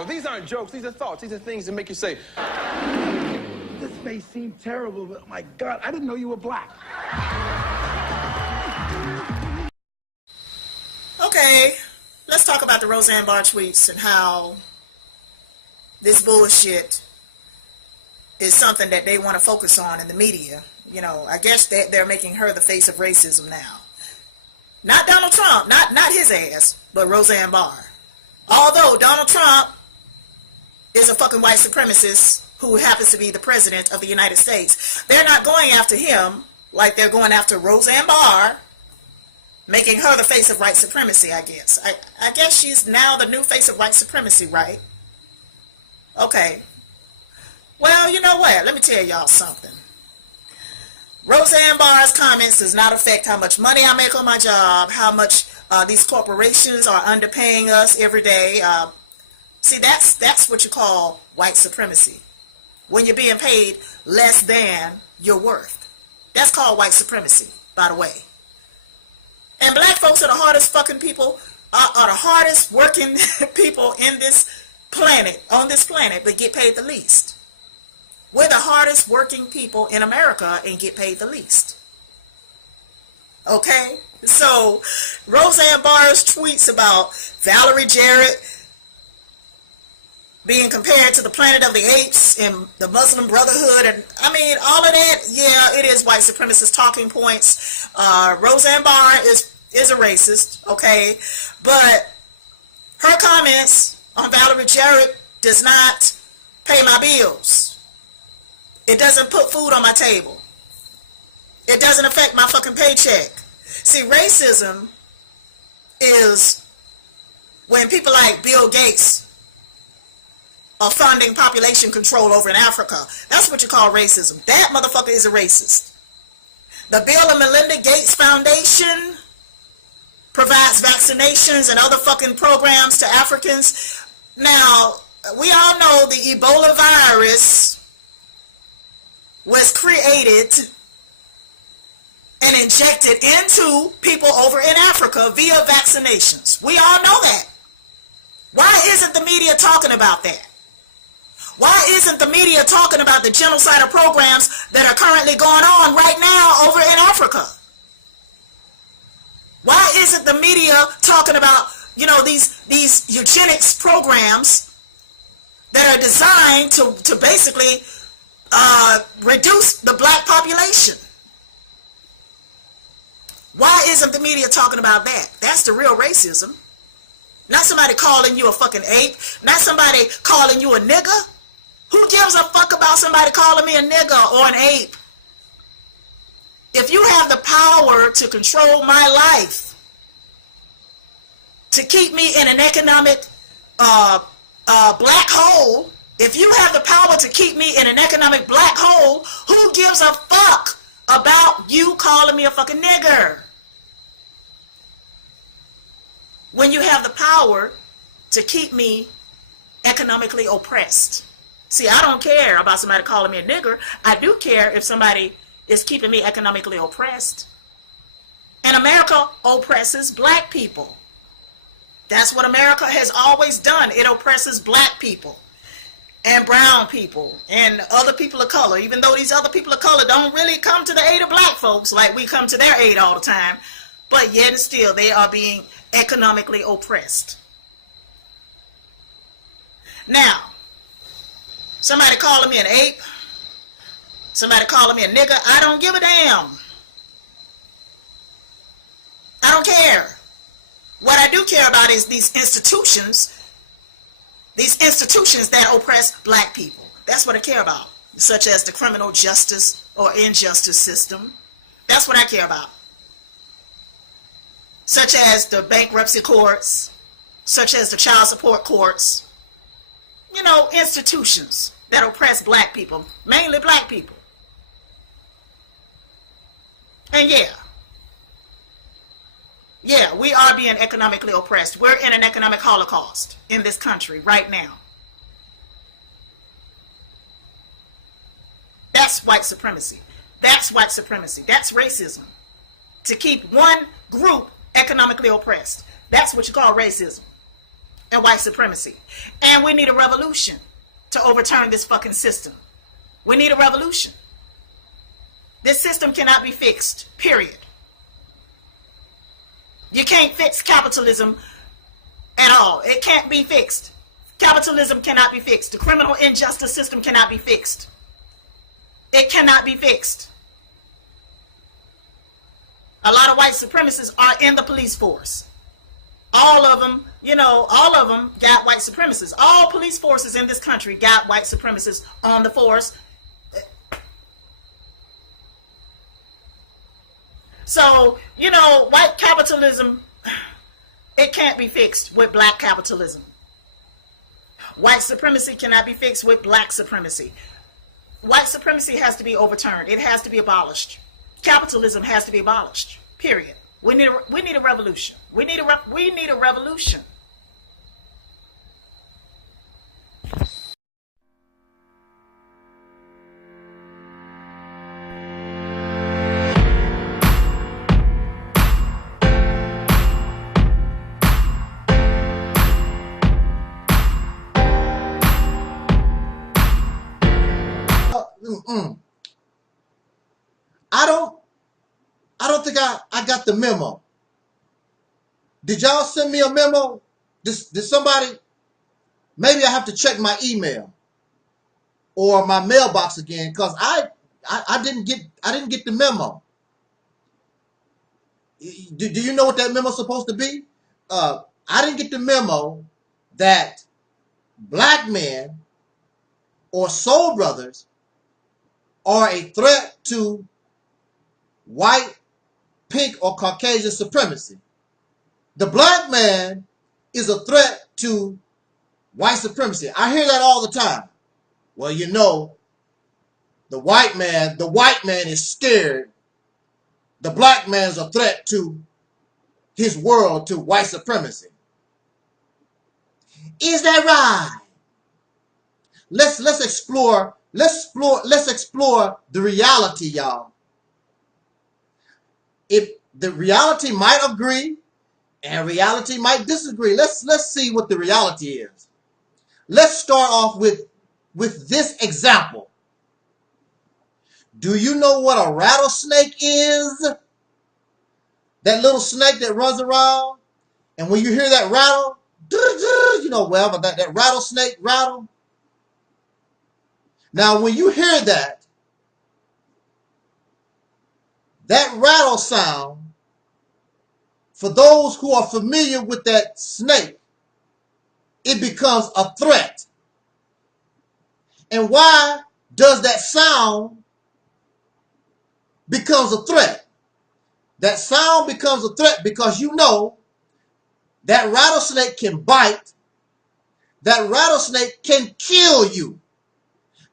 Now, these aren't jokes. These are thoughts. These are things that make you say, this may seem terrible, but oh my God, I didn't know you were black. Okay, let's talk about the Roseanne Barr tweets and how this bullshit is something that they want to focus on in the media. You know, I guess they're making her the face of racism now. Not Donald Trump, not his ass, but Roseanne Barr. Although Donald Trump is a fucking white supremacist who happens to be the president of the United States, they're not going after him like they're going after Roseanne Barr, making her the face of white supremacy, I guess. I guess she's now the new face of white supremacy, right? Okay. Well, you know what? Let me tell y'all something. Roseanne Barr's comments does not affect how much money I make on my job, how much these corporations are underpaying us every day. See, that's what you call white supremacy. When you're being paid less than your worth. That's called white supremacy, by the way. And black folks are the hardest fucking people, are the hardest working people in this planet, on this planet, but get paid the least. We're the hardest working people in America and get paid the least. Okay? So, Roseanne Barr's tweets about Valerie Jarrett being compared to the Planet of the Apes and the Muslim Brotherhood, and I mean, all of that, yeah, it is white supremacist talking points. Roseanne Barr is a racist, okay? But her comments on Valerie Jarrett does not pay my bills. It doesn't put food on my table. It doesn't affect my fucking paycheck. See, racism is when people like Bill Gates are funding population control over in Africa. That's what you call racism. That motherfucker is a racist. The Bill and Melinda Gates Foundation provides vaccinations and other fucking programs to Africans. Now, we all know the Ebola virus was created and injected into people over in Africa via vaccinations. We all know that. Why isn't the media talking about that? Why isn't the media talking about the genocidal programs that are currently going on right now over in Africa? Why isn't the media talking about, you know, these eugenics programs that are designed to basically reduce the black population? Why isn't the media talking about that? That's the real racism. Not somebody calling you a fucking ape. Not somebody calling you a nigger. Who gives a fuck about somebody calling me a nigger or an ape? If you have the power to control my life, to keep me in an economic black hole, if you have the power to keep me in an economic black hole, who gives a fuck about you calling me a fucking nigger? When you have the power to keep me economically oppressed. See, I don't care about somebody calling me a nigger. I do care if somebody is keeping me economically oppressed. And America oppresses black people. That's what America has always done. It oppresses black people and brown people and other people of color, even though these other people of color don't really come to the aid of black folks like we come to their aid all the time. But yet and still, they are being economically oppressed. Now, somebody calling me an ape, somebody calling me a nigger, I don't give a damn. I don't care. What I do care about is these institutions that oppress black people. That's what I care about, such as the criminal justice or injustice system. That's what I care about. Such as the bankruptcy courts, such as the child support courts. You know, institutions that oppress black people, mainly black people. And yeah, we are being economically oppressed. We're in an economic holocaust in this country right now. That's white supremacy. That's white supremacy. That's racism. To keep one group economically oppressed. That's what you call racism. and white supremacy. And we need a revolution to overturn this fucking system. We need a revolution. This system cannot be fixed, period. You can't fix capitalism at all. It can't be fixed. Capitalism cannot be fixed. The criminal injustice system cannot be fixed. It cannot be fixed. A lot of white supremacists are in the police force. All of them, you know, all of them got white supremacists. All police forces in this country got white supremacists on the force. So, you know, white capitalism, it can't be fixed with black capitalism. White supremacy cannot be fixed with black supremacy. White supremacy has to be overturned. It has to be abolished. Capitalism has to be abolished. Period. We need a revolution. We need a revolution. I don't think I got the memo. Did y'all send me a memo? Did somebody? Maybe I have to check my email or my mailbox again, because I didn't get the memo. Do you know what that memo's supposed to be? I didn't get the memo that black men or soul brothers are a threat to white, pink, or Caucasian supremacy. The black man is a threat to white supremacy. I hear that all the time. Well, you know, the white man is scared. The black man is a threat to his world, to white supremacy. Is that right? Let's explore the reality, y'all. If the reality might agree and reality might disagree, let's see what the reality is. Let's start off with this example. Do you know what a rattlesnake is? That little snake that runs around, and when you hear that rattle, you know, well, but that rattlesnake rattle. Now, when you hear that rattle sound, for those who are familiar with that snake, it becomes a threat. And why does that sound becomes a threat? That sound becomes a threat because you know that rattlesnake can bite. That rattlesnake can kill you.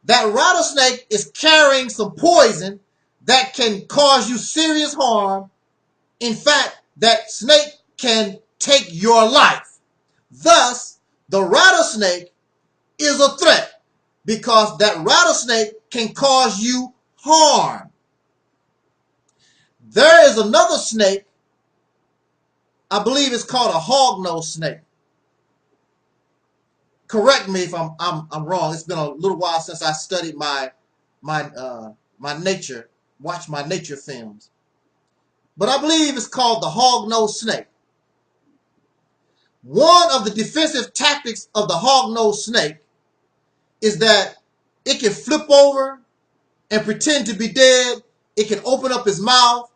That rattlesnake is carrying some poison that can cause you serious harm. In fact, that snake can take your life. Thus, the rattlesnake is a threat because that rattlesnake can cause you harm. There is another snake, I believe it's called a hognose snake. Correct me if I'm wrong. It's been a little while since I studied my nature, watched my nature films. But I believe it's called the hognose snake. One of the defensive tactics of the hognose snake is that it can flip over and pretend to be dead. It can open up its mouth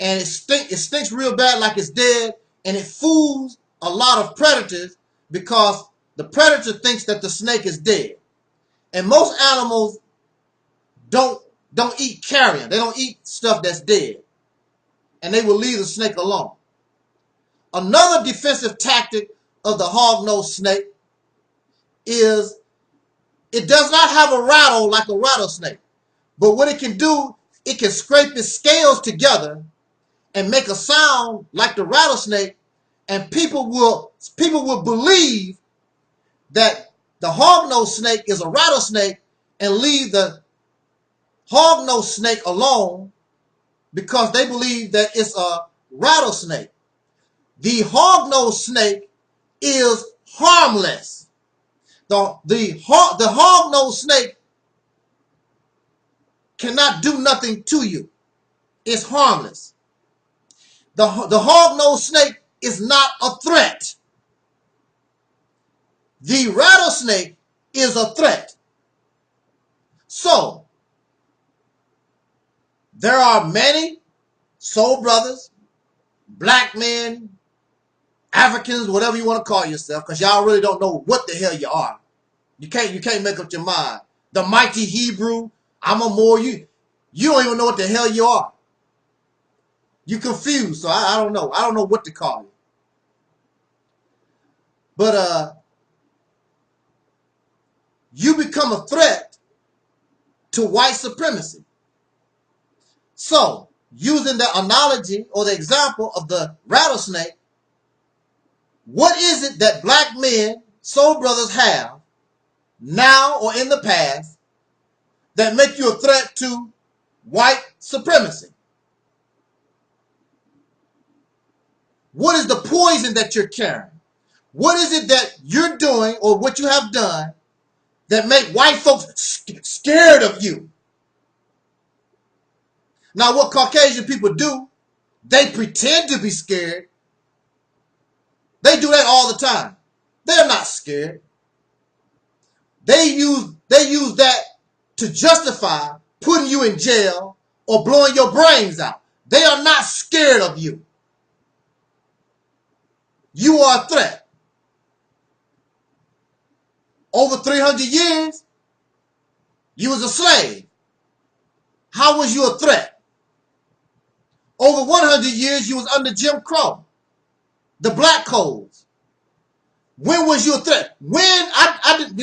and it stinks real bad like it's dead, and it fools a lot of predators because the predator thinks that the snake is dead. And most animals don't eat carrion. They don't eat stuff that's dead. And they will leave the snake alone. Another defensive tactic of the hognose snake is it does not have a rattle like a rattlesnake. But what it can do, it can scrape its scales together and make a sound like the rattlesnake, and people will believe that the hognose snake is a rattlesnake and leave the hognose snake alone because they believe that it's a rattlesnake. The hognose snake is harmless. The hog-nosed snake cannot do nothing to you. It's harmless. The hog-nosed snake is not a threat. The rattlesnake is a threat. So, there are many soul brothers, black men, Africans, whatever you want to call yourself, because y'all really don't know what the hell you are. You can't make up your mind. The mighty Hebrew, I'm a more, you don't even know what the hell you are. You confused, so I don't know. I don't know what to call you. But you become a threat to white supremacy. So, using the analogy or the example of the rattlesnake, what is it that black men, soul brothers have now or in the past that make you a threat to white supremacy? What is the poison that you're carrying? What is it that you're doing or what you have done that make white folks scared of you? Now, what Caucasian people do, they pretend to be scared. They do that all the time. They're not scared. They use that to justify putting you in jail or blowing your brains out. They are not scared of you. You are a threat. Over 300 years, you was a slave. How was you a threat? Over 100 years, you was under Jim Crow, the black codes. When was you a threat? When I didn't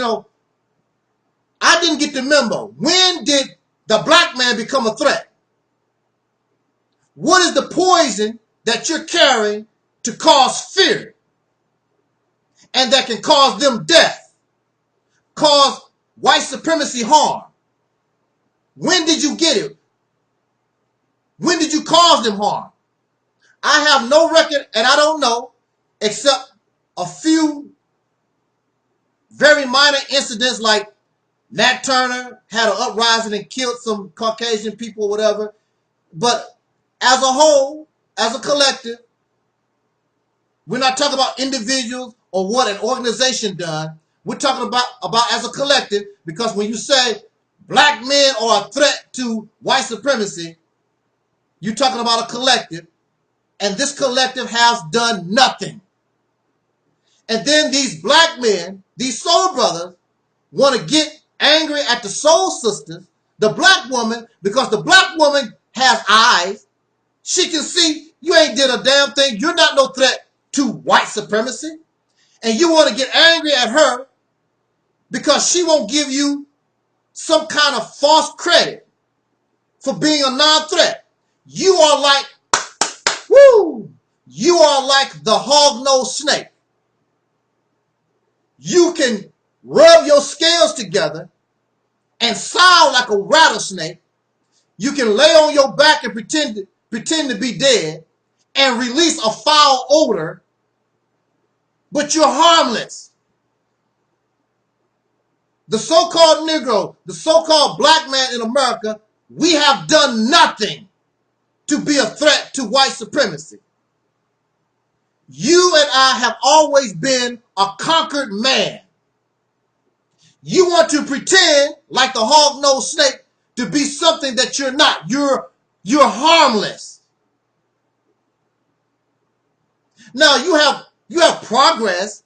get the memo. When did the black man become a threat? What is the poison that you're carrying to cause fear and that can cause them death, cause white supremacy harm? When did you get it? When did you cause them harm? I have no record, and I don't know, except a few very minor incidents like Nat Turner had an uprising and killed some Caucasian people or whatever. But as a whole, as a collective, we're not talking about individuals or what an organization done. We're talking about as a collective, because when you say black men are a threat to white supremacy, you're talking about a collective, and this collective has done nothing. And then these black men, these soul brothers, want to get angry at the soul sisters, the black woman, because the black woman has eyes. She can see you ain't did a damn thing. You're not no threat to white supremacy. And you want to get angry at her because she won't give you some kind of false credit for being a non-threat. You are like, you are like the hog-nosed snake. You can rub your scales together and sound like a rattlesnake. You can lay on your back and pretend to be dead and release a foul odor, but you're harmless. The so-called Negro, the so-called black man in America, we have done nothing to be a threat to white supremacy. You and I have always been a conquered man. You want to pretend like the hog-nosed snake to be something that you're not. You're harmless. Now you have progress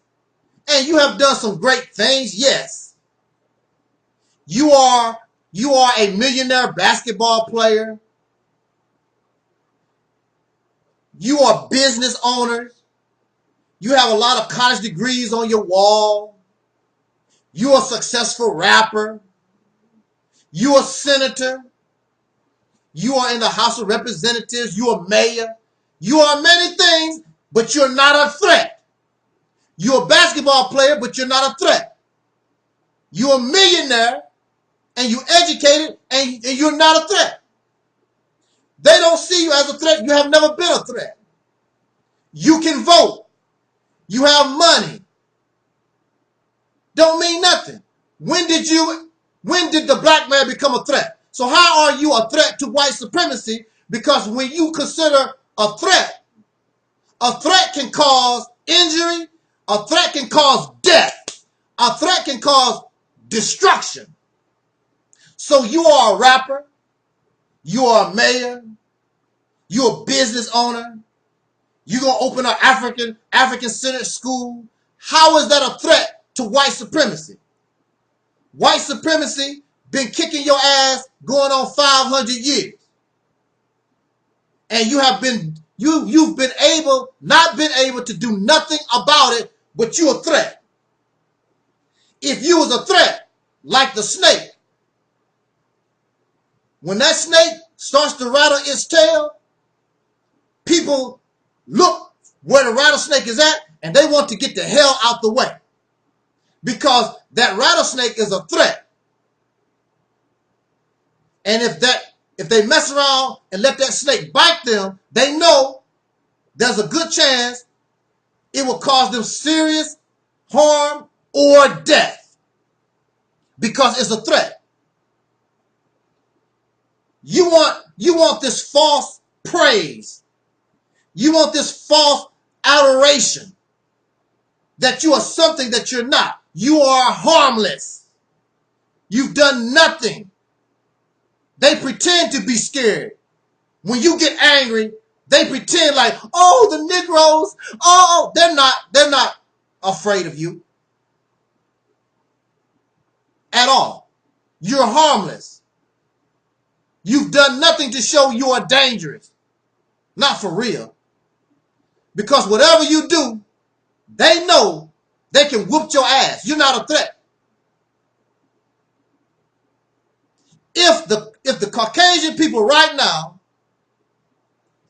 and you have done some great things, yes. You are a millionaire basketball player. You are business owners. You have a lot of college degrees on your wall. You're a successful rapper. You're a senator. You are in the House of Representatives. You're a mayor. You are many things, but you're not a threat. You're a basketball player, but you're not a threat. You're a millionaire, and you're educated, and you're not a threat. They don't see you as a threat. You have never been a threat. You can vote. You have money. don't mean nothing. When did the black man become a threat? So how are you a threat to white supremacy? Because when you consider a threat can cause injury, a threat can cause death, a threat can cause destruction. So you are a rapper, you are a mayor, you're a business owner, you're going to open an African-centered school. How is that a threat to white supremacy? White supremacy been kicking your ass going on 500 years. And you've not been able to do nothing about it, but you're a threat. If you was a threat, like the snake, when that snake starts to rattle its tail, people look where the rattlesnake is at and they want to get the hell out the way. Because that rattlesnake is a threat. And if they mess around and let that snake bite them, they know there's a good chance it will cause them serious harm or death. Because it's a threat. You want this false praise. You want this false adoration that you are something that you're not. You are harmless. You've done nothing. They pretend to be scared. When you get angry, they pretend like, oh, the Negroes, oh, they're not afraid of you at all. You're harmless. You've done nothing to show you are dangerous. Not for real. Because whatever you do, they know they can whoop your ass. You're not a threat. If the Caucasian people right now,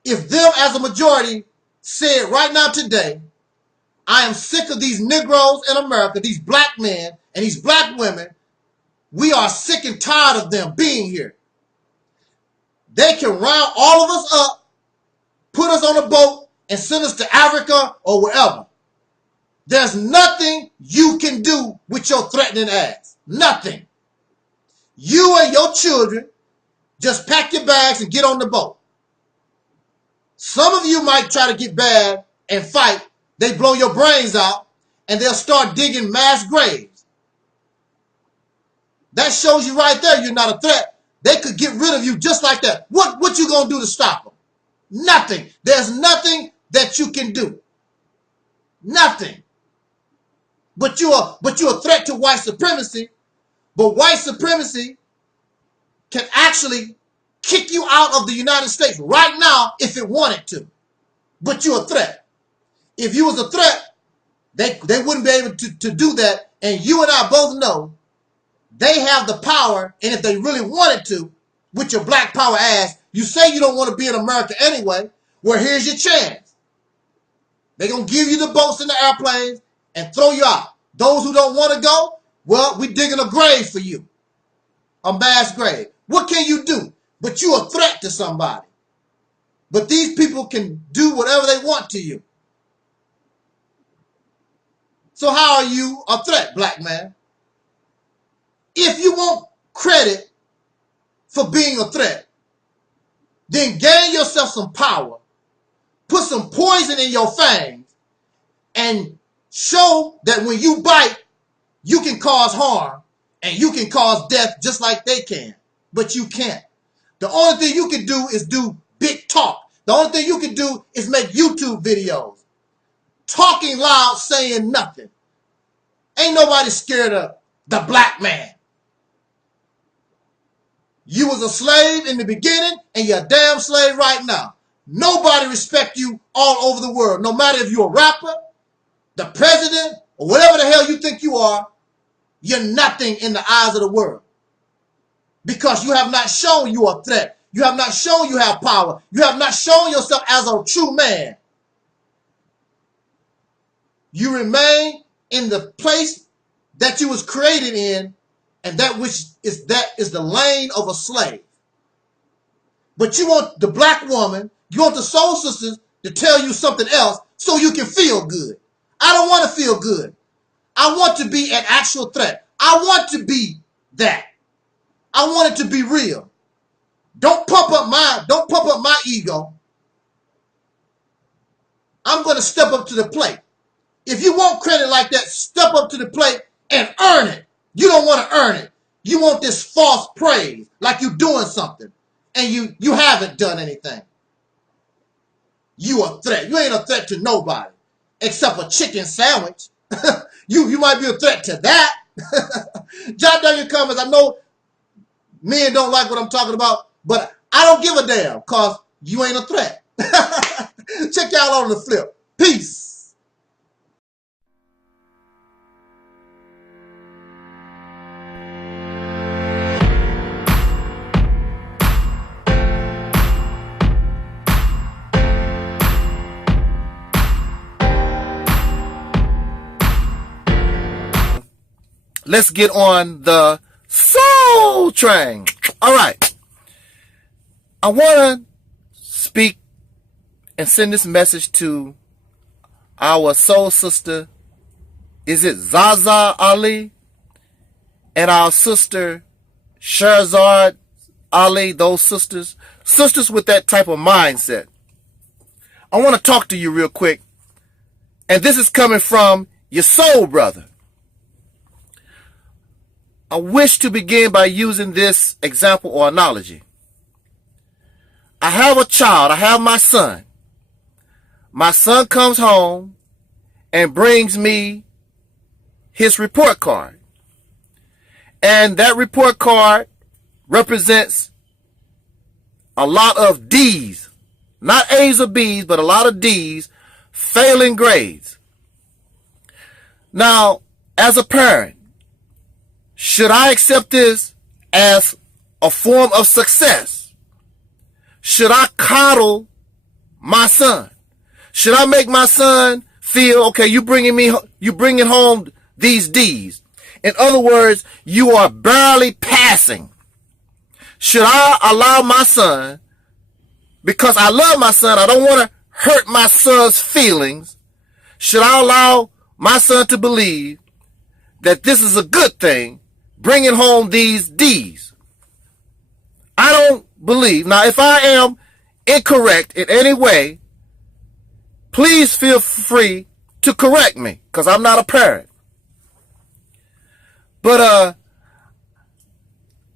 if them as a majority said right now today, I am sick of these Negroes in America, these black men and these black women, we are sick and tired of them being here. They can round all of us up, put us on a boat, and send us to Africa or wherever. There's nothing you can do with your threatening ass. Nothing. You and your children just pack your bags and get on the boat. Some of you might try to get bad and fight. They blow your brains out and they'll start digging mass graves. That shows you right there you're not a threat. They could get rid of you just like that. What you gonna do to stop them? Nothing. There's nothing that you can do. Nothing. But you're a threat to white supremacy. But white supremacy can actually kick you out of the United States right now if it wanted to. But you're a threat. If you was a threat, they wouldn't be able to do that. And you and I both know they have the power, and if they really wanted to, with your black power ass, you say you don't want to be in America anyway, well, here's your chance. They're going to give you the boats and the airplanes and throw you out. Those who don't want to go, well, we're digging a grave for you. A mass grave. What can you do? But you're a threat to somebody. But these people can do whatever they want to you. So how are you a threat, black man? If you want credit for being a threat, then gain yourself some power, put some poison in your fangs, and show that when you bite, you can cause harm and you can cause death just like they can. But you can't. The only thing you can do is do big talk. The only thing you can do is make YouTube videos. Talking loud, saying nothing. Ain't nobody scared of the black man. You was a slave in the beginning and you're a damn slave right now. Nobody respect you all over the world. No matter if you're a rapper, the president, or whatever the hell you think you are, you're nothing in the eyes of the world. Because you have not shown you a threat. You have not shown you have power. You have not shown yourself as a true man. You remain in the place that you was created in, and that is the lane of a slave. But you want the black woman, you want the soul sisters to tell you something else so you can feel good. I don't want to feel good. I want to be an actual threat. I want to be that. I want it to be real. Don't pump up my ego. I'm going to step up to the plate. If you want credit like that, step up to the plate and earn it. You don't want to earn it. You want this false praise, like you're doing something, and you haven't done anything. You a threat. You ain't a threat to nobody, except a chicken sandwich. You might be a threat to that. Jot down your comments. I know men don't like what I'm talking about, but I don't give a damn, because you ain't a threat. Check y'all on the flip. Peace. Let's get on the soul train. All right. I want to speak and send this message to our soul sister. Is it Zaza Ali? And our sister Sherzad Ali, those sisters. Sisters with that type of mindset. I want to talk to you real quick. And this is coming from your soul brother. I wish to begin by using this example or analogy. I have a child. I have my son. My son comes home and brings me his report card. And that report card represents a lot of D's. Not A's or B's, but a lot of D's, failing grades. Now, as a parent, should I accept this as a form of success? Should I coddle my son? Should I make my son feel, okay, you bringing home these D's? In other words, you are barely passing. Should I allow my son, because I love my son, I don't want to hurt my son's feelings, should I allow my son to believe that this is a good thing, bringing home these D's? I don't believe. Now, if I am incorrect in any way, please feel free to correct me, because I'm not a parent. But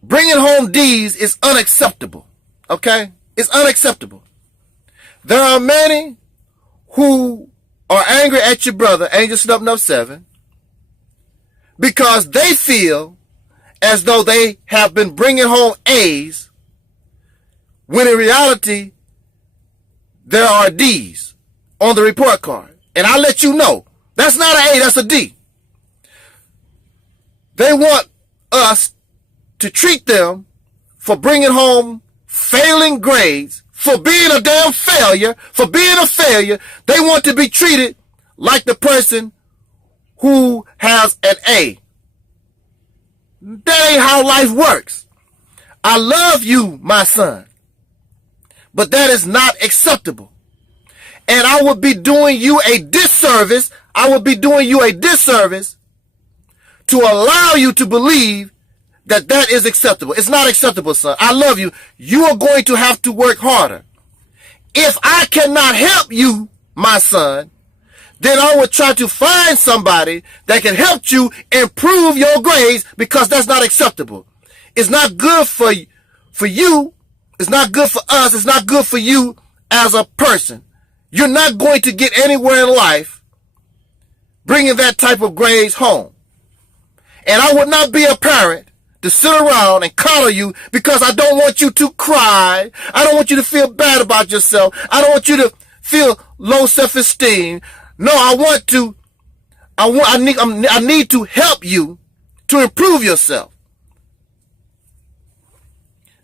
bringing home D's is unacceptable, okay? It's unacceptable. There are many who are angry at your brother, Angel Snub 7, because they feel as though they have been bringing home A's, when in reality, there are D's on the report card. And I let you know, that's not an A, that's a D. They want us to treat them for bringing home failing grades, for being a damn failure, for being a failure. They want to be treated like the person who has an A. That ain't how life works. I love you, my son, but that is not acceptable. And I would be doing you a disservice. I would be doing you a disservice to allow you to believe that that is acceptable. It's not acceptable, son. I love you. You are going to have to work harder. If I cannot help you, my son, then I would try to find somebody that can help you improve your grades, because that's not acceptable. It's not good for you. It's not good for us. It's not good for you as a person. You're not going to get anywhere in life bringing that type of grades home. And I would not be a parent to sit around and coddle you, because I don't want you to cry. I don't want you to feel bad about yourself. I don't want you to feel low self-esteem. No, I need to help you to improve yourself.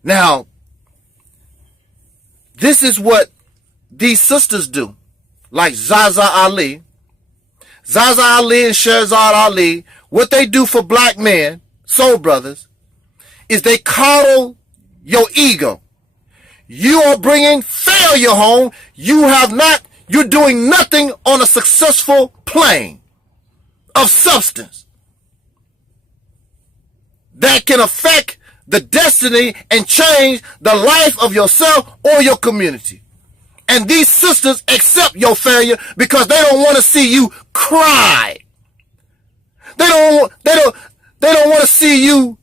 Now, this is what these sisters do, like Zaza Ali. Zaza Ali and Sherzad Ali, what they do for black men, soul brothers, is they coddle your ego. You are bringing failure home. You're doing nothing on a successful plane. of substance that can affect the destiny and change the life of yourself or your community. And these sisters accept your failure because they don't want to see you cry. They don't want to see you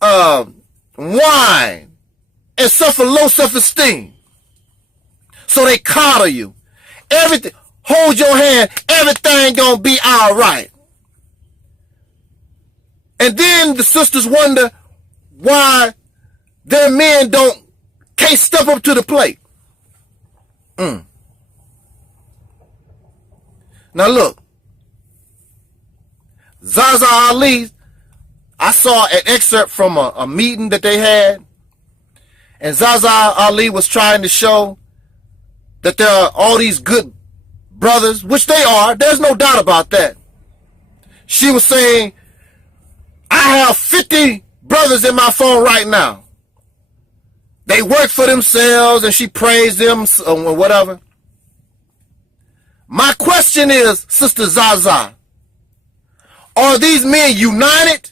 whine and suffer low self-esteem. So they coddle you. Everything, hold your hand, everything gonna be all right. And then the sisters wonder why their men can't step up to the plate. Now look, Zaza Ali, I saw an excerpt from a meeting that they had, and Zaza Ali was trying to show that there are all these good brothers, which they are, there's no doubt about that. She was saying, I have 50 brothers in my phone right now. They work for themselves, and she praised them or whatever. My question is, Sister Zaza, are these men united?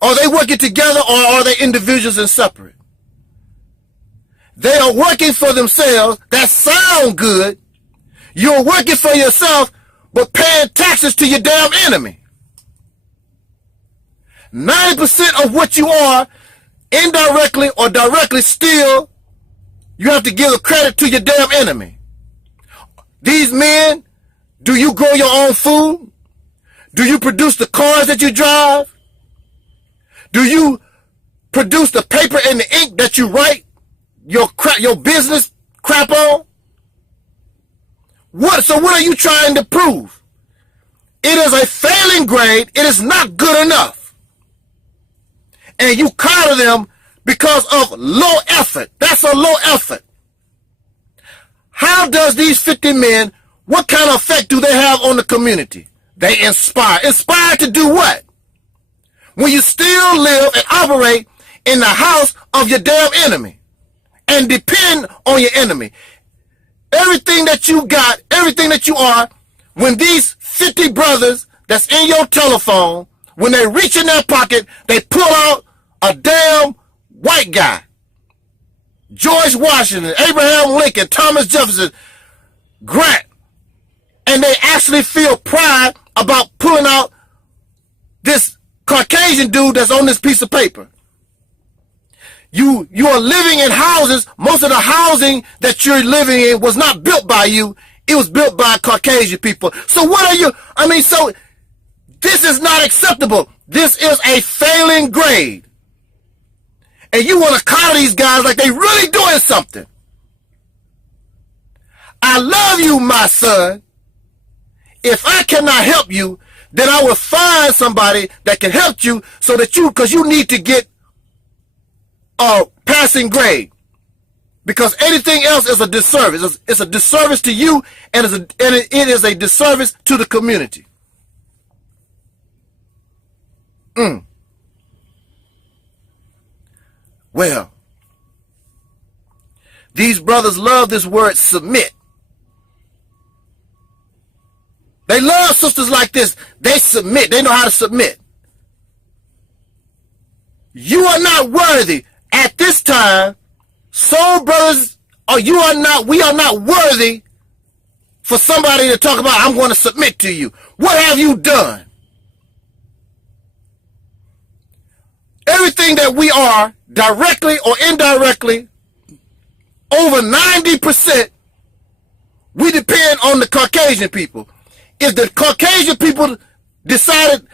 Are they working together, or are they individuals and separate? They are working for themselves. That sound good. You're working for yourself, but paying taxes to your damn enemy. 90% of what you are, indirectly or directly, still, you have to give the credit to your damn enemy. These men, do you grow your own food? Do you produce the cars that you drive? Do you produce the paper and the ink that you write your business crap on? So what are you trying to prove? It is a failing grade. It is not good enough. And you coddle them because of low effort. That's a low effort. How does these 50 men, what kind of effect do they have on the community? They inspire. Inspire to do what? When you still live and operate in the house of your damn enemy and depend on your enemy. Everything that you got, everything that you are, when these 50 brothers that's in your telephone, when they reach in their pocket, they pull out a damn white guy. George Washington, Abraham Lincoln, Thomas Jefferson, Grant. And they actually feel pride about pulling out this Caucasian dude that's on this piece of paper. You are living in houses. Most of the housing that you're living in was not built by you. It was built by Caucasian people. So what are you? So this is not acceptable. This is a failing grade. And you want to call these guys like they really doing something. I love you, my son. If I cannot help you, then I will find somebody that can help you so that because you need to get a passing grade. Because anything else is a disservice. It's a disservice to you, and it is a disservice to the community. Well, these brothers love this word submit. They love sisters like this. They submit. They know how to submit. You are not worthy. At this time, soul brothers, we are not worthy for somebody to talk about, I'm going to submit to you. What have you done? Everything that we are, directly or indirectly, over 90%, we depend on the Caucasian people. If the Caucasian people decided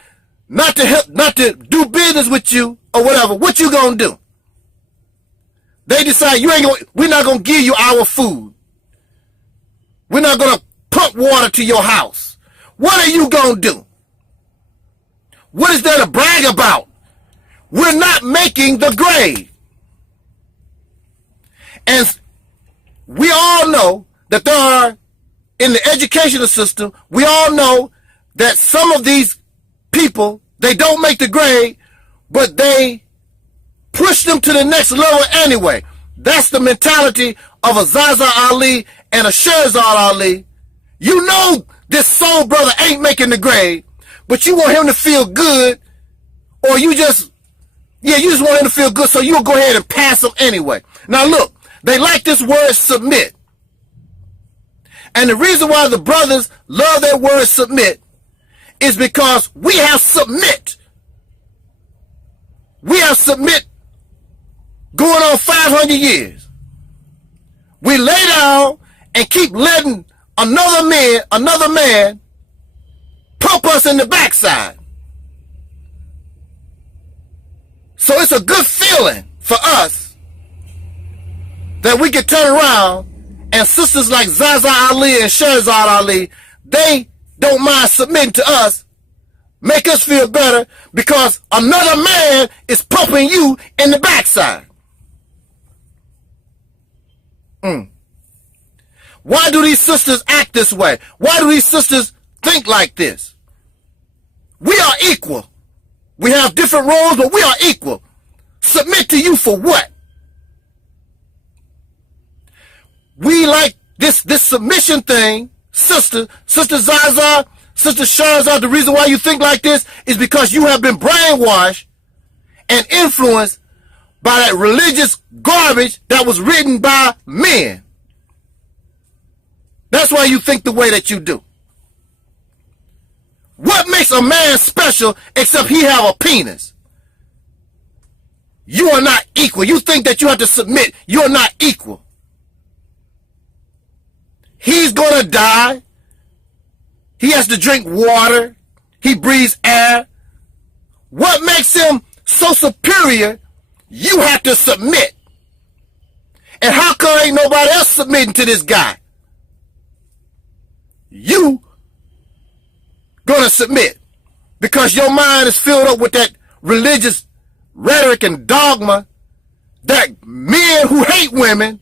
not to do business with you or whatever, what you gonna do? They decide we're not gonna give you our food. We're not gonna pump water to your house. What are you gonna do? What is there to brag about? We're not making the grade. And we all know that there are, in the educational system, we all know that some of these people, they don't make the grade, but they push them to the next level anyway. That's the mentality of a Zaza Ali and a Sherzad Ali. You know this soul brother ain't making the grade, but you want him to feel good, or you just want him to feel good, so you'll go ahead and pass him anyway. Now look, they like this word submit. And the reason why the brothers love that word submit is because we have submit. We have submit going on 500 years. We lay down and keep letting another man pump us in the backside. So it's a good feeling for us that we can turn around and sisters like Zaza Ali and Sherzad Ali, they don't mind submitting to us, make us feel better because another man is pumping you in the backside. Why do these sisters act this way? Why do these sisters think like this? We are equal. We have different roles, but we are equal. Submit to you for what? We like this submission thing, Sister Zaza, Sister Sherzad. The reason why you think like this is because you have been brainwashed and influenced by that religious garbage that was written by men. That's why you think the way that you do. What makes a man special except he have a penis? You are not equal. You think that you have to submit. You are not equal. He's going to die. He has to drink water. He breathes air. What makes him so superior? You have to submit. And how come ain't nobody else submitting to this guy? You gonna submit because your mind is filled up with that religious rhetoric and dogma that men who hate women,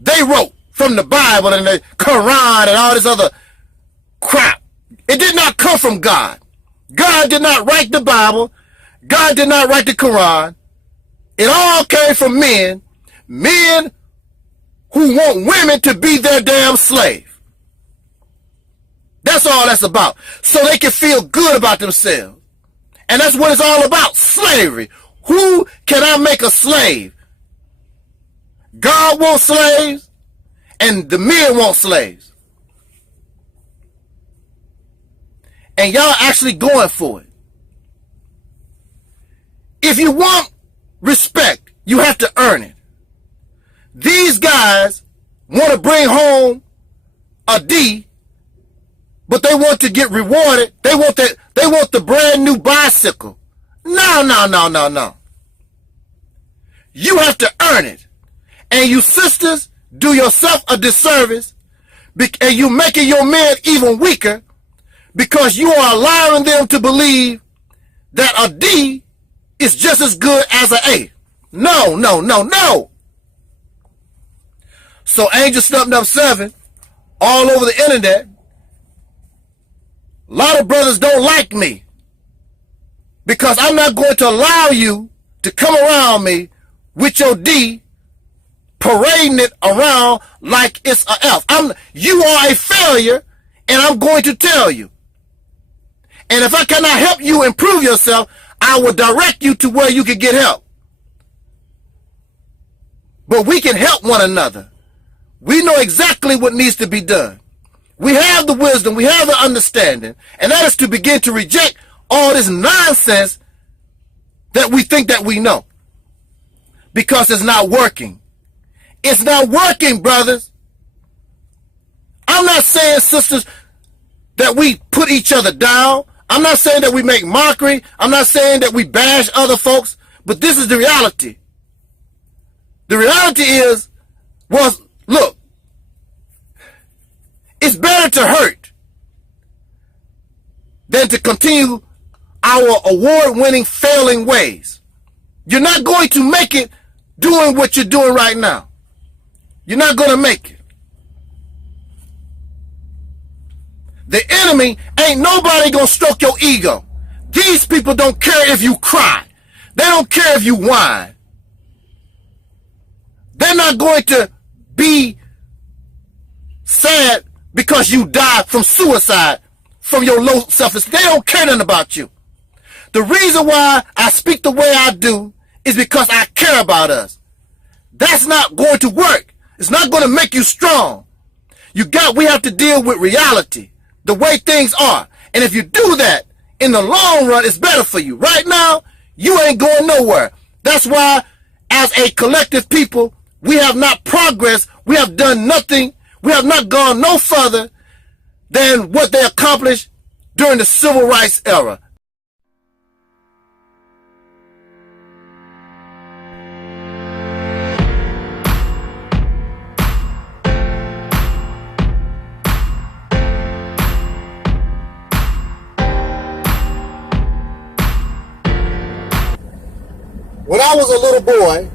they wrote from the Bible and the Quran and all this other crap. It did not come from God. God did not write the Bible. God did not write the Quran. It all came from men who want women to be their damn slave. That's all that's about. So they can feel good about themselves. And that's what it's all about. Slavery. Who can I make a slave? God wants slaves and the men want slaves. And y'all actually going for it. If you want respect, you have to earn it. These guys want to bring home a D, but they want to get rewarded. They want the brand new bicycle. No. You have to earn it. And you sisters do yourself a disservice, and you making your men even weaker because you are allowing them to believe that a D is just as good as an A. No. So Angel Stumped Up 7 all over the internet. A lot of brothers don't like me because I'm not going to allow you to come around me with your D, parading it around like it's a F. You are a failure, and I'm going to tell you. And if I cannot help you improve yourself, I will direct you to where you can get help. But we can help one another. We know exactly what needs to be done. We have the wisdom, we have the understanding, and that is to begin to reject all this nonsense that we think that we know. Because it's not working. It's not working, brothers. I'm not saying, sisters, that we put each other down. I'm not saying that we make mockery. I'm not saying that we bash other folks, but this is the reality. The reality is, well, look, it's better to hurt than to continue our award-winning failing ways. You're not going to make it doing what you're doing right now. You're not going to make it. The enemy ain't nobody going to stroke your ego. These people don't care if you cry. They don't care if you whine. They're not going to be sad because you died from suicide from your low self-esteem. They don't care nothing about you. The reason why I speak the way I do is because I care about us. That's not going to work. It's not going to make you strong. We have to deal with reality, the way things are. And if you do that, in the long run, it's better for you. Right now, you ain't going nowhere. That's why, as a collective people, we have not progressed. We have done nothing. We have not gone no further than what they accomplished during the civil rights era. When I was a little boy,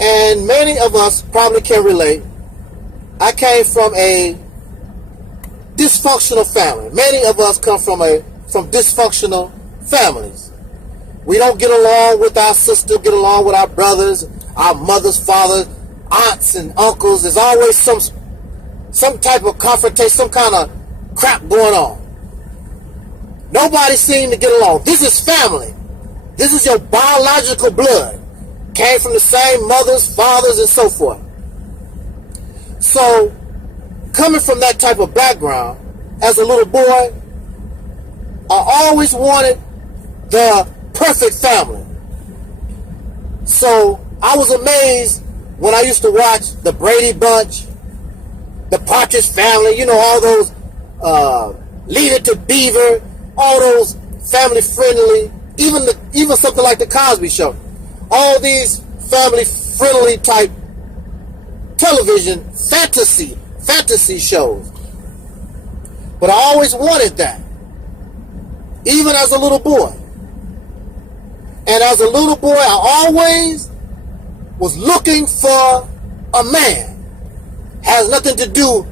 and many of us probably can relate, I came from a dysfunctional family. Many of us come from dysfunctional families. We don't get along with our sister, get along with our brothers, our mothers, fathers, aunts, and uncles. There's always some type of confrontation, some kind of crap going on. Nobody seemed to get along. This is family. This is your biological blood. Came from the same mothers, fathers, and so forth. So, coming from that type of background, as a little boy, I always wanted the perfect family. So, I was amazed when I used to watch the Brady Bunch, the Partridge Family, you know, all those Lead It to Beaver, all those family-friendly, even something like the Cosby Show. All these family-friendly type television fantasy shows. But I always wanted that, even as a little boy. And as a little boy, I always was looking for a man. Has nothing to do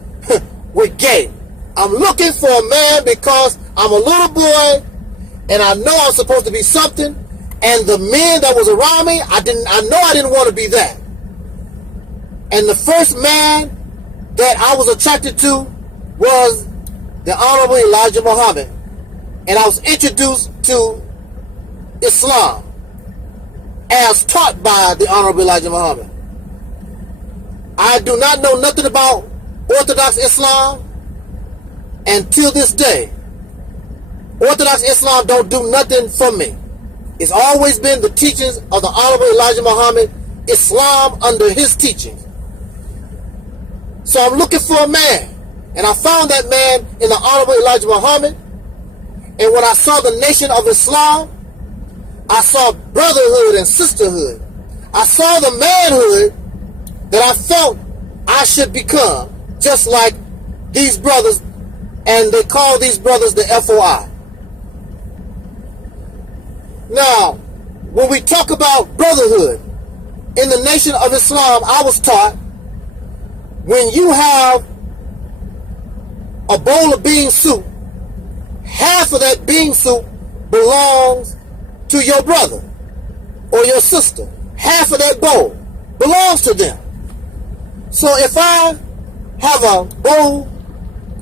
with gay. I'm looking for a man because I'm a little boy and I know I'm supposed to be something, and the men that was around me, I know I didn't want to be that. And the first man that I was attracted to was the Honorable Elijah Muhammad. And I was introduced to Islam as taught by the Honorable Elijah Muhammad. I do not know nothing about Orthodox Islam until this day. Orthodox Islam don't do nothing for me. It's always been the teachings of the Honorable Elijah Muhammad, Islam under his teachings. So I'm looking for a man. And I found that man in the Honorable Elijah Muhammad. And when I saw the nation of Islam, I saw brotherhood and sisterhood. I saw the manhood that I felt I should become, just like these brothers, and they call these brothers the FOI. Now, when we talk about brotherhood in the nation of Islam, I was taught when you have a bowl of bean soup, half of that bean soup belongs to your brother or your sister. Half of that bowl belongs to them. So if I have a bowl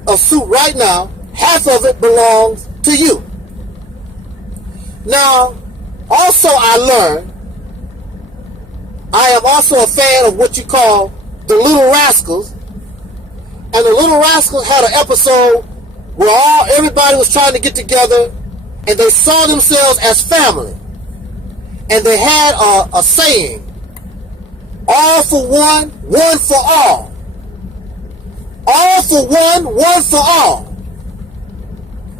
of soup right now, half of it belongs to you. Now, also I learned, I am also a fan of what you call the Little Rascals. And the Little Rascals had an episode where everybody was trying to get together and they saw themselves as family. And they had a saying, all for one, one for all. All for one, one for all.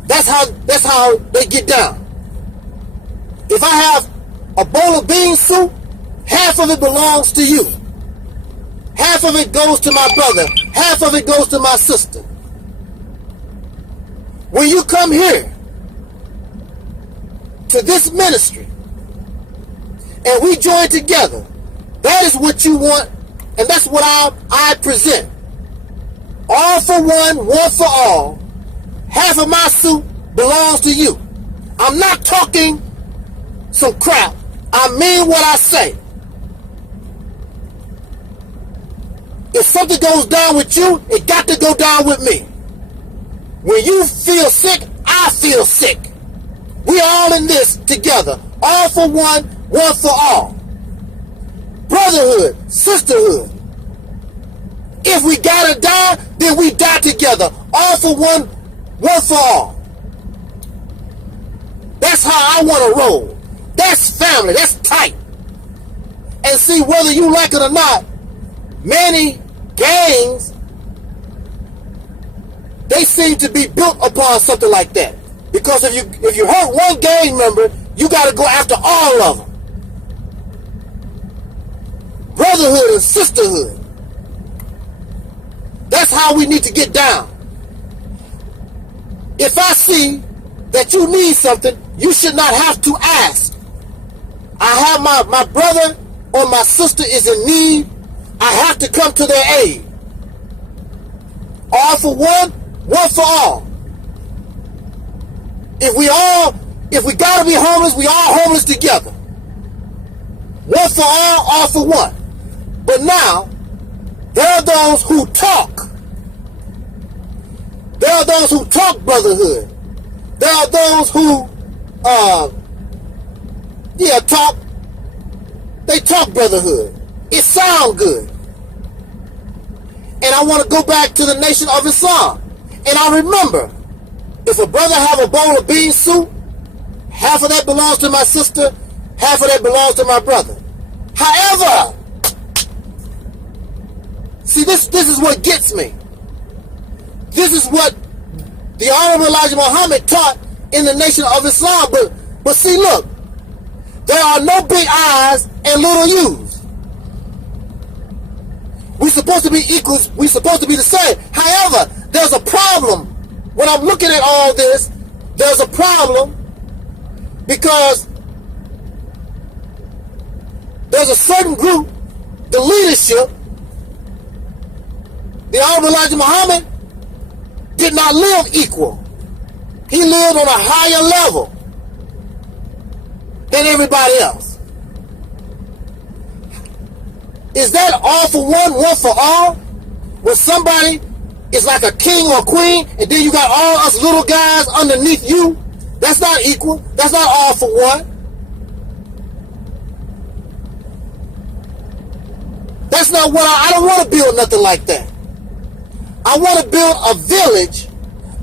That's how they get down. If I have a bowl of bean soup, half of it belongs to you. Half of it goes to my brother. Half of it goes to my sister. When you come here to this ministry and we join together, that is what you want, and that's what I present. All for one, one for all. Half of my soup belongs to you. I'm not talking some crap. I mean what I say. If something goes down with you, it got to go down with me. When you feel sick, I feel sick. We all in this together. All for one, one for all. Brotherhood, sisterhood. If we gotta die, then we die together. All for one, one for all. That's how I want to roll. That's family. That's tight. And see, whether you like it or not, many gangs, they seem to be built upon something like that. Because if you hurt one gang member, you got to go after all of them. Brotherhood and sisterhood. That's how we need to get down. If I see that you need something, you should not have to ask. I have my brother or my sister is in need, I have to come to their aid. All for one, one for all. If we gotta be homeless, we all homeless together. One for all for one. But now, there are those who talk. There are those who talk brotherhood. There are those who, talk. They talk brotherhood. It sounds good. And I want to go back to the Nation of Islam. And I remember, if a brother have a bowl of bean soup, half of that belongs to my sister, half of that belongs to my brother. However, see, this is what gets me. This is what the Honorable Elijah Muhammad taught in the Nation of Islam. But see, look, there are no big I's and little U's. We're supposed to be equals. We're supposed to be the same. However, there's a problem. When I'm looking at all this, there's a problem because there's a certain group, the leadership, the Honorable Elijah Muhammad did not live equal. He lived on a higher level than everybody else. Is that all for one, one for all? When somebody is like a king or a queen, and then you got all us little guys underneath you, that's not equal. That's not all for one. That's not what I don't want to build nothing like that. I want to build a village.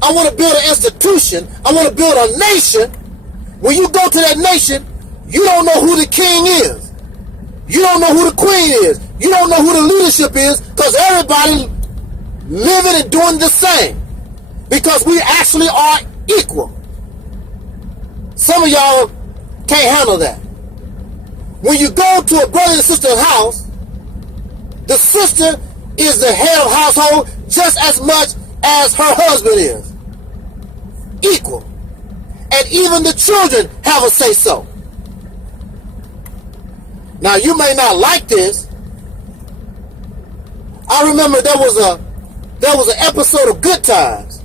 I want to build an institution. I want to build a nation. When you go to that nation, you don't know who the king is. You don't know who the queen is. You don't know who the leadership is, because everybody living and doing the same. Because we actually are equal. Some of y'all can't handle that. When you go to a brother and sister's house, the sister is the head of household just as much as her husband is. Equal. And even the children have a say-so. Now, you may not like this. I remember there was an episode of Good Times,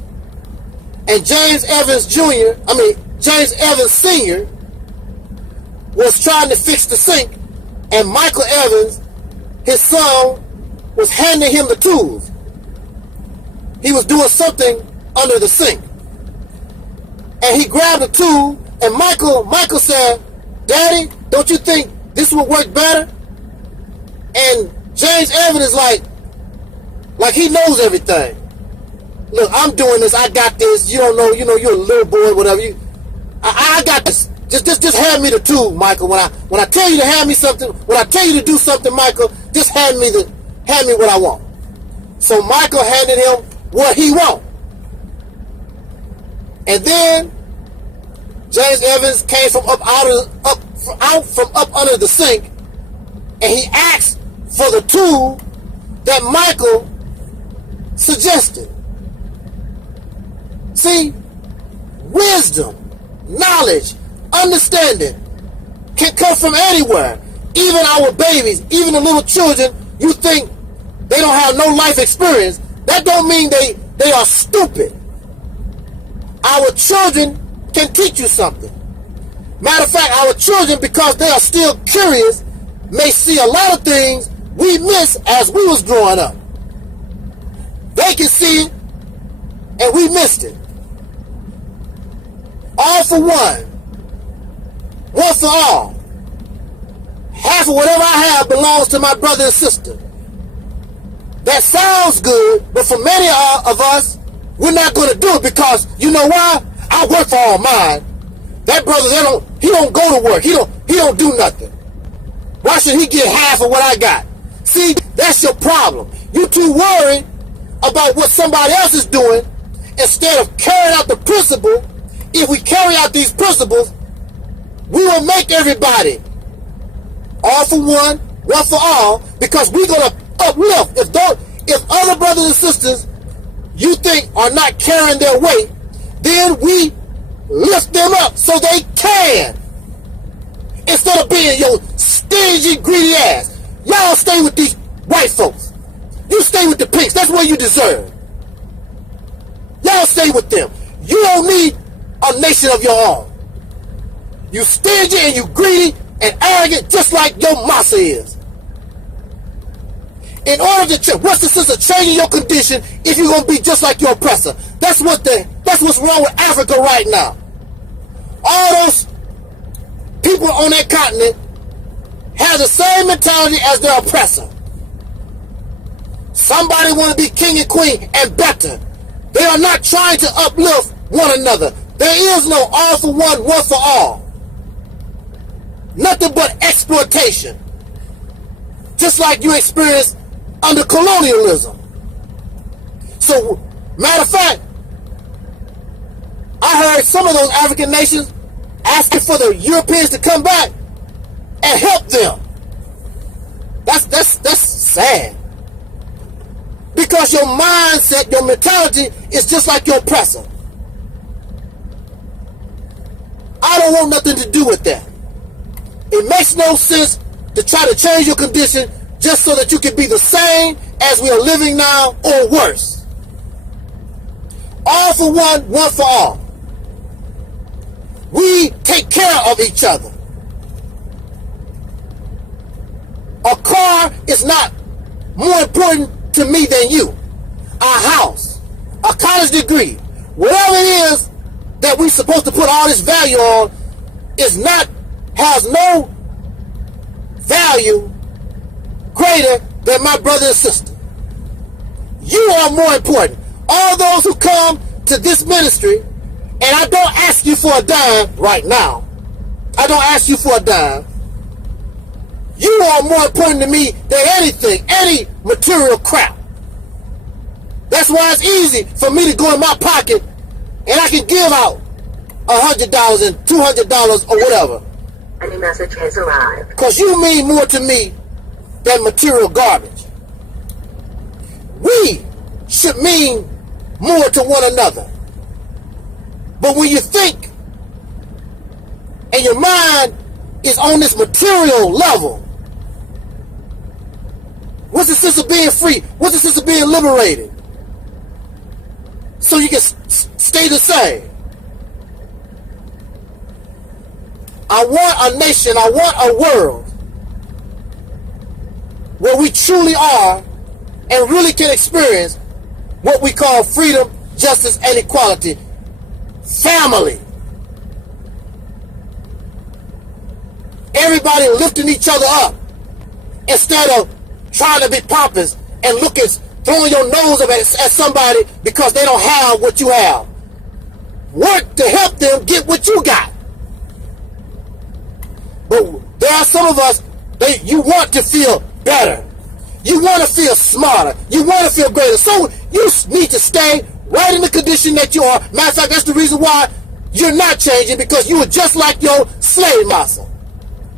and James Evans Sr. was trying to fix the sink, and Michael Evans, his son, was handing him the tools. He was doing something under the sink, and he grabbed the tool, and Michael said, "Daddy, don't you think this would work better?" And James Evans is like he knows everything. Look, I'm doing this. I got this. You don't know. You know, you're a little boy, whatever. I got this. Just hand me the tool, Michael. When I tell you to hand me something, when I tell you to do something, Michael, just hand me what I want. So Michael handed him what he want, and then James Evans came from out from up under the sink, and he asked for the tool that Michael suggested. See, wisdom, knowledge, understanding can come from anywhere. Even our babies, even the little children, you think they don't have no life experience. That don't mean they are stupid. Our children can teach you something. Matter of fact, our children, because they are still curious, may see a lot of things we missed as we was growing up. They can see it, and we missed it. all for one for all. Half of whatever I have belongs to my brother and sister. That sounds good, but for many of us, we're not going to do it because, you know why? I work for all mine. That brother, he don't go to work. He don't do nothing. Why should he get half of what I got? See, that's your problem. You too worried about what somebody else is doing instead of carrying out the principle. If we carry out these principles, we will make everybody all for one for all, because we're going to uplift. If other brothers and sisters you think are not carrying their weight, then we lift them up so they can. Instead of being your stingy, greedy ass. Y'all stay with these white folks. You stay with the pinks. That's what you deserve. Y'all stay with them. You don't need a nation of your own. You stingy and you greedy and arrogant just like your massa is. In order to change, what's the sense of changing your condition if you're going to be just like your oppressor? That's what's wrong with Africa right now. All those people on that continent have the same mentality as their oppressor. Somebody want to be king and queen and better. They are not trying to uplift one another. There is no all for one for all. Nothing but exploitation. Just like you experienced under colonialism. So, matter of fact, I heard some of those African nations asking for the Europeans to come back and help them. That's sad. Because your mindset, your mentality is just like your oppressor. I don't want nothing to do with that. It makes no sense to try to change your condition just so that you can be the same as we are living now or worse. All for one for all. We take care of each other. A car is not more important to me than you. A house, a college degree, whatever it is that we're supposed to put all this value on has no value greater than my brother and sister. You are more important. All those who come to this ministry, and I don't ask you for a dime right now. I don't ask you for a dime. You are more important to me than anything, any material crap. That's why it's easy for me to go in my pocket and I can give out $100 and $200 or whatever. A new message has arrived. Because you mean more to me than material garbage. We should mean more to one another. But when you think and your mind is on this material level, what's the sense of being free? What's the sense of being liberated? So you can stay the same. I want a nation, I want a world where we truly are and really can experience what we call freedom, justice, and equality. Family. Everybody lifting each other up instead of trying to be pompous and throwing your nose up at somebody because they don't have what you have. Work to help them get what you got. But there are some of us, you want to feel better. You want to feel smarter. You want to feel greater. So you need to stay right in the condition that you are. Matter of fact, that's the reason why you're not changing, because you are just like your slave master.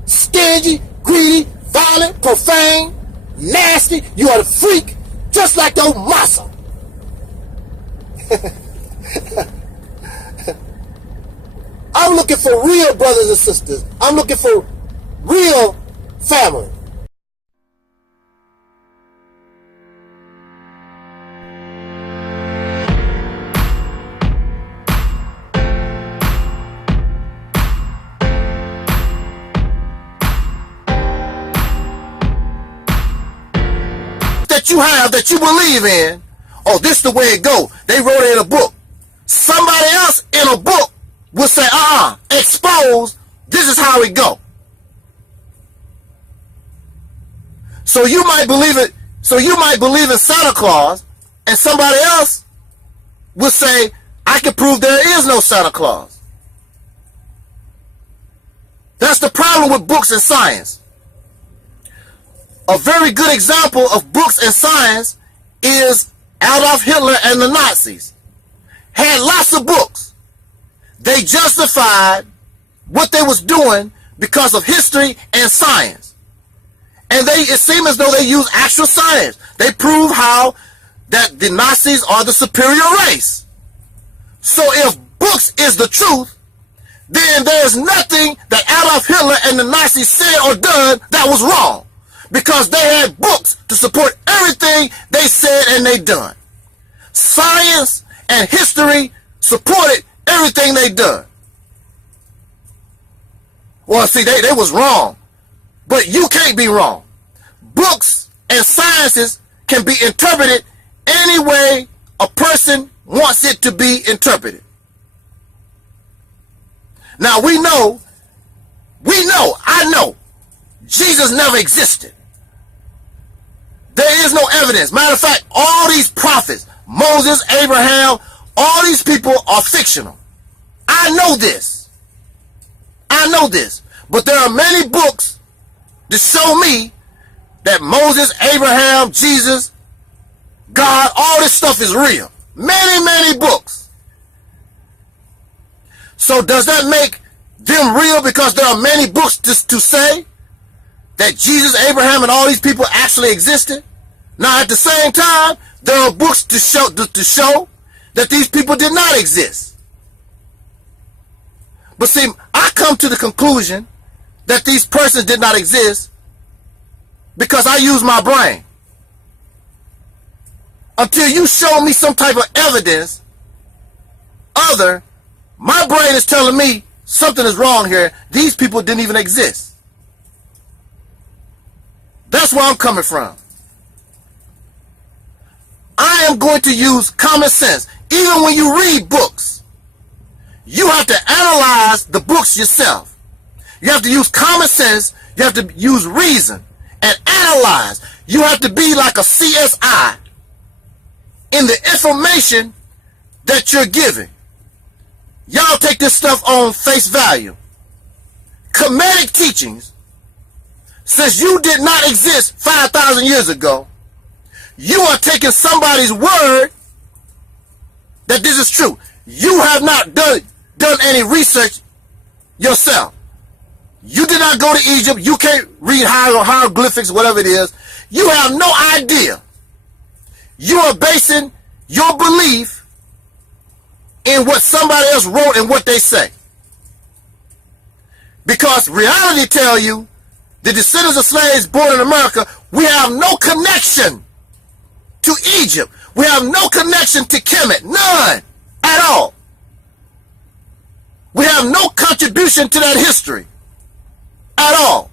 Stingy, greedy, violent, profane, nasty. You are the freak, just like your master. I'm looking for real brothers and sisters. I'm looking for real family. That you have, that you believe in, oh, this is the way it go. They wrote it in a book. Somebody else in a book will say, expose, this is how it go. So you might believe it. So you might believe in Santa Claus, and somebody else will say, I can prove there is no Santa Claus. That's the problem with books and science. A very good example of books and science is Adolf Hitler and the Nazis. Had lots of books. They justified what they was doing because of history and science. And it seemed as though they used actual science. They proved how that the Nazis are the superior race. So if books is the truth, then there's nothing that Adolf Hitler and the Nazis said or done that was wrong. Because they had books to support everything they said and they done. Science and history supported everything they done. Well, see, they was wrong. But you can't be wrong. Books and sciences can be interpreted any way a person wants it to be interpreted. Now I know, Jesus never existed. There is no evidence. Matter of fact, all these prophets, Moses, Abraham, all these people are fictional. I know this. But there are many books that show me that Moses, Abraham, Jesus, God, all this stuff is real. Many, many books. So does that make them real because there are many books to say that Jesus, Abraham, and all these people actually existed? Now at the same time, there are books to show that these people did not exist. But see, I come to the conclusion that these persons did not exist because I use my brain. Until you show me some type of evidence my brain is telling me something is wrong here. These people didn't even exist. That's where I'm coming from. I am going to use common sense. Even when you read books, you have to analyze the books yourself. You have to use common sense. You have to use reason and analyze. You have to be like a CSI in the information that you're giving. Y'all take this stuff on face value. Comedic teachings, since you did not exist 5,000 years ago, you are taking somebody's word that this is true. You have not done any research yourself. You did not go to Egypt. You can't read hieroglyphics, whatever it is. You have no idea. You are basing your belief in what somebody else wrote and what they say. Because reality tell you, the descendants of slaves born in America, we have no connection to Egypt. We have no connection to Kemet. None at all. We have no contribution to that history at all.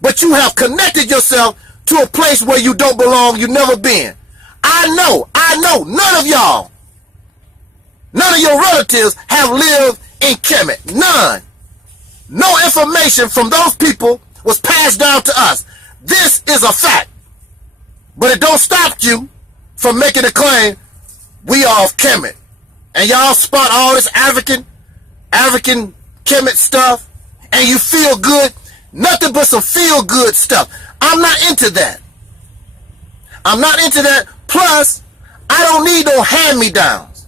But you have connected yourself to a place where you don't belong. You've never been. I know, none of y'all, none of your relatives have lived in Kemet. None. No information from those people was passed down to us. This is a fact. But it don't stop you from making a claim, we are of Kemet. And y'all spot all this African Kemet stuff, and you feel good. Nothing but some feel good stuff. I'm not into that. I'm not into that. Plus, I don't need no hand-me-downs.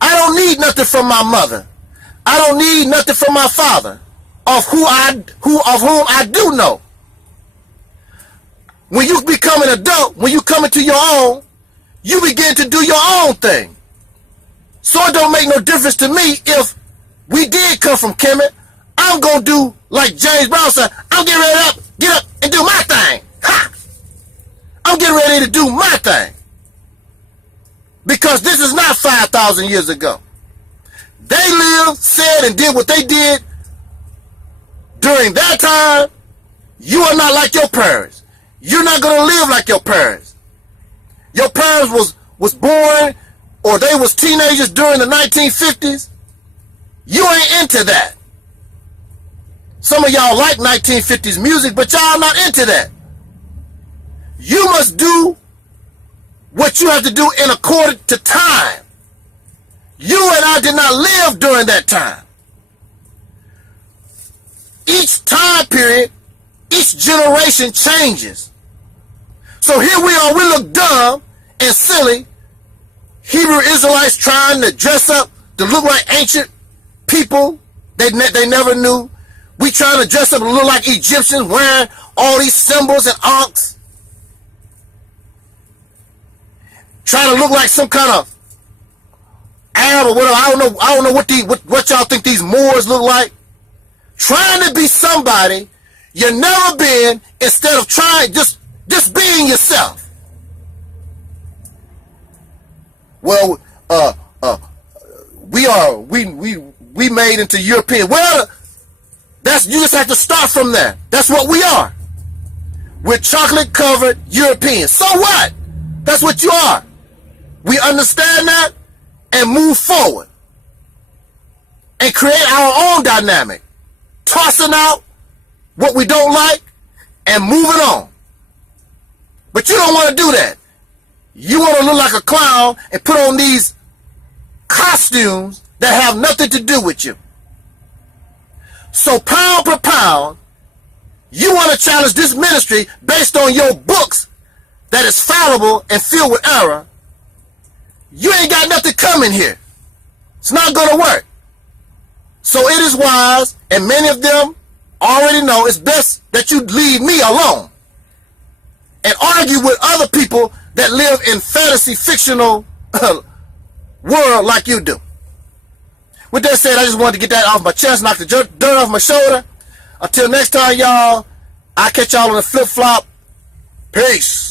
I don't need nothing from my mother. I don't need nothing from my father, of whom I do know. When you become an adult, when you come into your own, you begin to do your own thing. So it don't make no difference to me if we did come from Kemet. I'm going to do like James Brown said, I'm getting ready to get up and do my thing. Ha! I'm getting ready to do my thing. Because this is not 5,000 years ago. They lived, said, and did what they did during that time. You are not like your parents. You're not going to live like your parents. Your parents was born, or they was teenagers during the 1950s. You ain't into that. Some of y'all like 1950s music, but y'all not into that. You must do what you have to do in accordance to time. You and I did not live during that time. Each time period, each generation changes. So here we are, we look dumb and silly. Hebrew Israelites trying to dress up to look like ancient people they never knew. We trying to dress up and look like Egyptians, wearing all these symbols and ankhs. Trying to look like some kind of Arab or whatever. I don't know what y'all think these Moors look like. Trying to be somebody you never been, instead of trying just being yourself. Well, we made into European. Well, you just have to start from there. That's what we are. We're chocolate covered Europeans. So what? That's what you are. We understand that and move forward and create our own dynamic, tossing out what we don't like and moving on. But you don't want to do that. You want to look like a clown and put on these costumes that have nothing to do with you. So pound per pound, you want to challenge this ministry based on your books that is fallible and filled with error. You ain't got nothing coming here. It's not going to work. So it is wise, and many of them already know it's best that you leave me alone and argue with other people that live in fantasy fictional world like you do. With that said, I just wanted to get that off my chest, knock the dirt off my shoulder. Until next time, y'all, I'll catch y'all on the flip-flop. Peace.